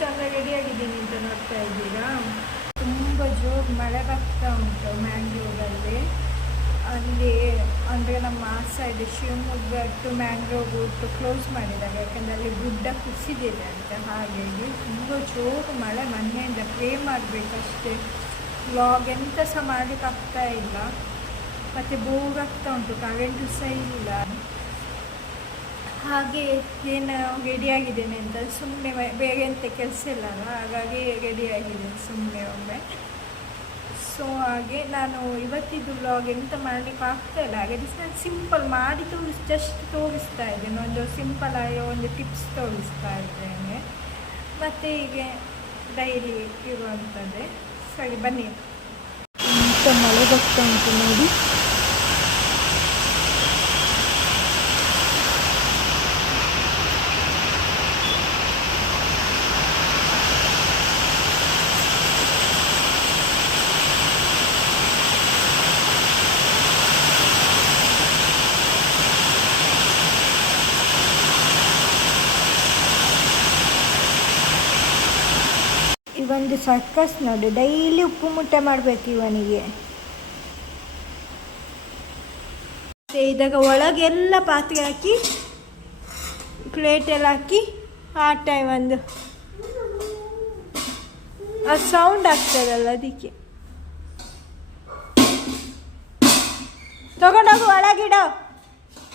ಚೆಂದ ರೆಡಿಯಾಗಿದ್ದೀನಿ ಅಂತ ನೋಡ್ತಾ ಇದ್ದೀರಾ. ತುಂಬ ಜೋರು ಮಳೆ ಬರ್ತಾ ಉಂಟು ಮ್ಯಾಂಗ್ಳೂರಲ್ಲಿ. ಅಲ್ಲಿ ಅಂದರೆ ನಮ್ಮ ಆ side Shivamogga to Mangalore route close ಮಾಡಿದ್ದಾರೆ, ಯಾಕಂದರೆ ಅಲ್ಲಿ ಗುಡ್ಡ ಕುಸಿದಿದೆ ಅಂತ. ಹಾಗಾಗಿ ತುಂಬ ಜೋರು ಮಳೆ. ಮೊನ್ನೆಯಿಂದ ಪ್ರೇ ಮಾಡಬೇಕಷ್ಟೇ. ವ್ಲಾಗ್ ಎಂತ ಸಹ ಮಾಡಲಿಕ್ಕಾಗ್ತಾ ಇಲ್ಲ, ಮತ್ತು ಬೋರ್ ಆಗ್ತಾ ಉಂಟು, ಕರೆಂಟು ಸಹ ಇಲ್ಲ. ಹಾಗೆ ಏನು ರೆಡಿಯಾಗಿದ್ದೇನೆ ಅಂತ ಸುಮ್ಮನೆ, ಬೇರೆ ಎಂತ ಕೆಲಸ ಇಲ್ಲ ಅಲ್ಲ, ಹಾಗಾಗಿ ರೆಡಿಯಾಗಿದ್ದೇನೆ ಸುಮ್ಮನೆ ಒಮ್ಮೆ. ಸೊ ಹಾಗೆ ನಾನು ಇವತ್ತಿದ್ದು ವ್ಲಾಗ್ ಎಂತ ಮಾಡಲಿಕ್ಕೆ ಆಗ್ತಾಯಿಲ್ಲ. ಹಾಗಾಗಿ ನಾನು ಸಿಂಪಲ್ ಮಾಡಿ ಜಸ್ಟ್ ತೋರಿಸ್ತಾ ಇದ್ದೇನೆ, ಒಂದು ಸಿಂಪಲ್ ಆಗಿ ಒಂದು ಟಿಪ್ಸ್ ತೋರಿಸ್ತಾ ಇದ್ದೇನೆ. ಮತ್ತು ಹೀಗೆ ಡೈಲಿ ಇರುವಂಥದ್ದೇ. ಸರಿ ಬನ್ನಿ. ಎಂತ ಮಳೆ ಬರ್ತಾ ಉಂಟು ನೋಡಿ. ಇವೊಂದು ಸರ್ಕಸ್ ನೋಡಿ, ಡೈಲಿ ಉಪ್ಪು ಮುಟ್ಟೆ ಮಾಡಬೇಕು ಇವನಿಗೆ. ಇದಾಗ ಒಳಗೆಲ್ಲ ಪಾತ್ರೆ ಹಾಕಿ ಪ್ಲೇಟೆಲ್ಲ ಹಾಕಿ ಆಟ ಒಂದು ಅದು ಸೌಂಡ್ ಆಗ್ತದಲ್ಲ ಅದಕ್ಕೆ. ತಗೊಂಡೋಗು,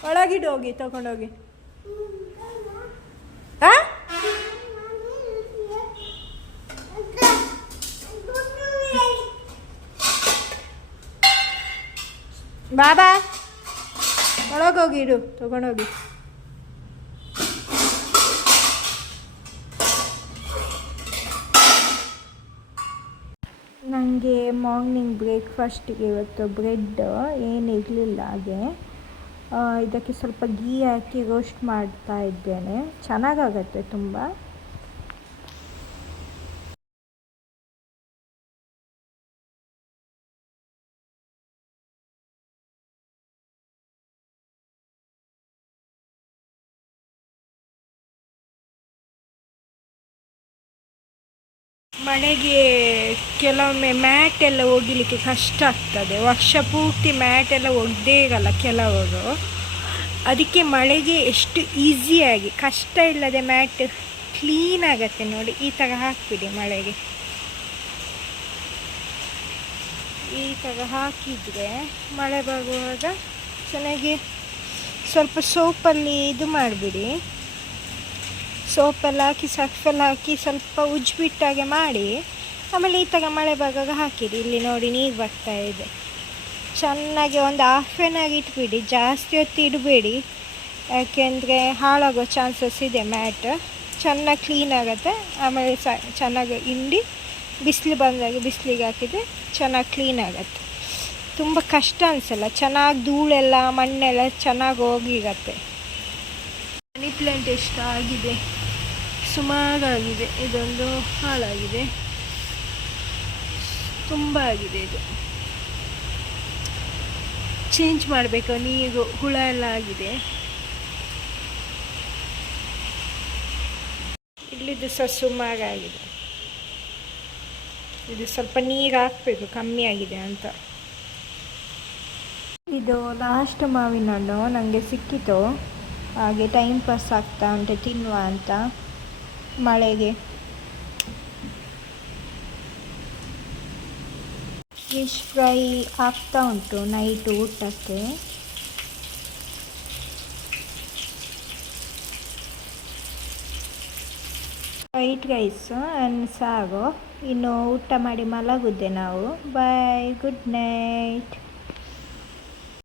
ಒಳಗಿಡು ಹೋಗಿ ತಗೊಂಡೋಗಿ. ಬಾಬಾ ಒಳಗೋಗಿ ಇಡು, ತಗೊಂಡೋಗಿ. ನನಗೆ ಮಾರ್ನಿಂಗ್ ಬ್ರೇಕ್ಫಾಸ್ಟಿಗೆ ಇವತ್ತು ಬ್ರೆಡ್ ಏನು ಇರಲಿಲ್ಲ. ಹಾಗೆ ಇದಕ್ಕೆ ಸ್ವಲ್ಪ ಗೀ ಹಾಕಿ ರೋಸ್ಟ್ ಮಾಡ್ತಾ ಇದ್ದೇನೆ. ಚೆನ್ನಾಗಾಗತ್ತೆ ತುಂಬ. ಮಳೆಗೆ ಕೆಲವೊಮ್ಮೆ ಮ್ಯಾಟ್ ಎಲ್ಲ ಒಗಿಲಿಕ್ಕೆ ಕಷ್ಟ ಆಗ್ತದೆ. ವರ್ಷ ಪೂರ್ತಿ ಮ್ಯಾಟ್ ಎಲ್ಲ ಒಗ್ದೇ ಇರಲ್ಲ ಕೆಲವರು. ಅದಕ್ಕೆ ಮಳೆಗೆ ಎಷ್ಟು ಈಸಿಯಾಗಿ ಕಷ್ಟ ಇಲ್ಲದೆ ಮ್ಯಾಟ್ ಕ್ಲೀನ್ ಆಗತ್ತೆ ನೋಡಿ. ಈ ಥರ ಹಾಕಿಬಿಡಿ ಮಳೆಗೆ. ಈ ಥರ ಹಾಕಿದರೆ ಮಳೆ ಬರುವಾಗ ಚೆನ್ನಾಗಿ ಸ್ವಲ್ಪ ಸೋಪಲ್ಲಿ ಇದು ಮಾಡಿಬಿಡಿ. ಸೋಪೆಲ್ಲ ಹಾಕಿ ಸರ್ಫೆಲ್ಲ ಹಾಕಿ ಸ್ವಲ್ಪ ಉಜ್ಜಿಬಿಟ್ಟಾಗೆ ಮಾಡಿ, ಆಮೇಲೆ ಈ ಥರ ಮಳೆ ಬರುವಾಗ ಹಾಕಿಡಿ. ಇಲ್ಲಿ ನೋಡಿ ನೀರು ಬರ್ತಾ ಇದೆ. ಚೆನ್ನಾಗಿ ಒಂದು ½ ಅವರ್ ಇಟ್ಬಿಡಿ, ಜಾಸ್ತಿ ಹೊತ್ತು ಇಡಬೇಡಿ, ಯಾಕೆಂದರೆ ಹಾಳಾಗೋ ಚಾನ್ಸಸ್ ಇದೆ ಮ್ಯಾಟ್. ಚೆನ್ನಾಗಿ ಕ್ಲೀನ್ ಆಗುತ್ತೆ. ಆಮೇಲೆ ಚೆನ್ನಾಗಿ ಹಿಂಡಿ ಬಿಸಿಲು ಬಂದಾಗ ಬಿಸಿಲಿಗೆ ಹಾಕಿದರೆ ಚೆನ್ನಾಗಿ ಕ್ಲೀನ್ ಆಗುತ್ತೆ. ತುಂಬ ಕಷ್ಟ ಅನಿಸಲ್ಲ. ಚೆನ್ನಾಗಿ ಧೂಳೆಲ್ಲ ಮಣ್ಣೆಲ್ಲ ಚೆನ್ನಾಗಿ ಹೋಗಿರತ್ತೆ. ಮನಿ ಪ್ಲ್ಯಾಂಟ್ ಎಷ್ಟು ಆಗಿದೆ, ಸುಮಾರಾಗಿದೆ. ಇದೊಂದು ಹಾಳಾಗಿದೆ, ತುಂಬ ಆಗಿದೆ. ಇದು ಚೇಂಜ್ ಮಾಡಬೇಕು. ನೀರು ಹುಳ ಎಲ್ಲ ಆಗಿದೆ. ಇಲ್ಲಿದ್ದು ಸಹ ಸುಮಾರಾಗಿದೆ. ಇದು ಸ್ವಲ್ಪ ನೀರು ಹಾಕಬೇಕು, ಕಮ್ಮಿ ಆಗಿದೆ ಅಂತ. ಇದು ಲಾಸ್ಟ್ ಮಾವಿನ ಹಣ್ಣು ನನಗೆ ಸಿಕ್ಕಿತು. ಹಾಗೆ ಟೈಮ್ ಪಾಸ್ ಆಗ್ತಾ ಉಂಟು ತಿನ್ನುವ ಅಂತ ಮಳೆಗೆ. ಫಿಶ್ ಫ್ರೈ ಆಗ್ತಾ ಉಂಟು ನೈಟ್ ಊಟಕ್ಕೆ. ವೈಟ್ ರೈಸ್ ಆ್ಯಂಡ್ ಸಾಗು. ಇನ್ನು ಊಟ ಮಾಡಿ ಮಲಗುದೆ ನಾವು. ಬಾಯ್, ಗುಡ್ ನೈಟ್.